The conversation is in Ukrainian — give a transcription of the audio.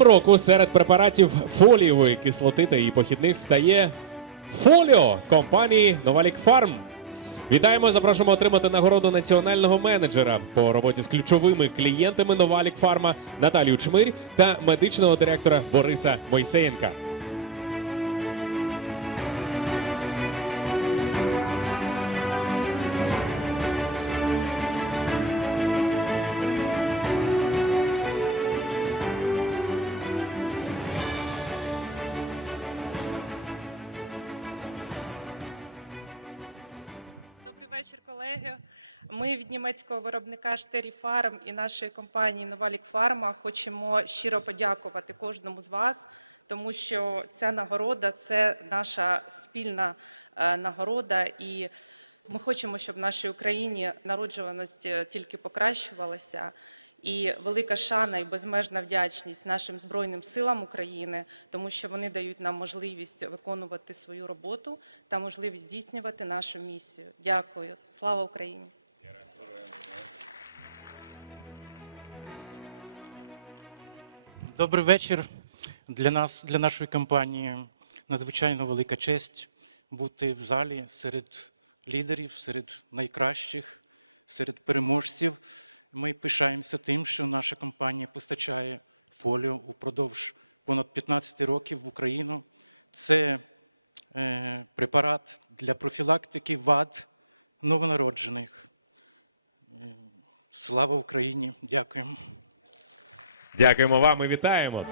року серед препаратів фолієвої кислоти та її похідних стає фоліо компанії Новалік Фарм. Вітаємо, запрошуємо отримати нагороду національного менеджера по роботі з ключовими клієнтами Новалік Фарма Наталію Чмирь та медичного директора Бориса Мойсеєнка. Вечір, колеги. Ми від німецького виробника Штері Фарм і нашої компанії Новалік Фарма хочемо щиро подякувати кожному з вас, тому що ця нагорода це наша спільна е, нагорода, і ми хочемо, щоб в нашій Україні народжуваність е, тільки покращувалася. І велика шана і безмежна вдячність нашим збройним силам України, тому що вони дають нам можливість виконувати свою роботу та можливість здійснювати нашу місію. Дякую. Слава Україні! Добрий вечір. Для нас, для нашої компанії, надзвичайно велика честь бути в залі серед лідерів, серед найкращих, серед переможців. Ми пишаємося тим, що наша компанія постачає фоліо упродовж понад 15 років в Україну. Це е, препарат для профілактики вад новонароджених. Е, Слава Україні! Дякуємо. Дякуємо вам і вітаємо.